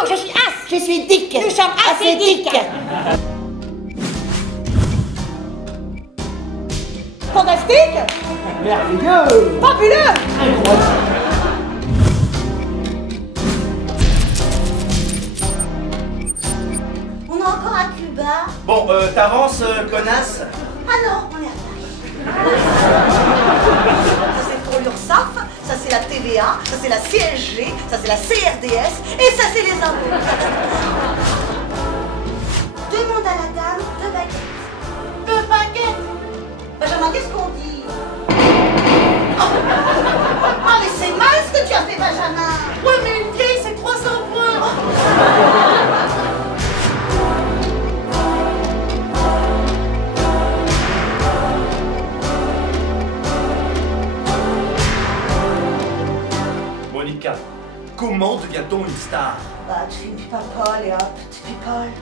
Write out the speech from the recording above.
Arthur, je suis As. Je suis Dick. Nous sommes As et Dick. Fantastique. Merveilleux. Fabuleux. Incroyable. On est encore à Cuba. Bon, t'avances, connasse. Ah non, on est à Paris. Ça c'est pour l'URSSAF, ça c'est la TVA, ça c'est la CSG, ça c'est la CRDS et ça c'est les impôts. Demande à la dame 2 baguettes. 2 baguettes. Benjamin, qu'est-ce qu'on dit? Oh mais c'est mal ce que tu as fait, Benjamin. Ouais, mais une vieille, c'est 300 points. Monica, comment devient-on une star? Bah tu fais une pipe à Paul et hop, tu picoles.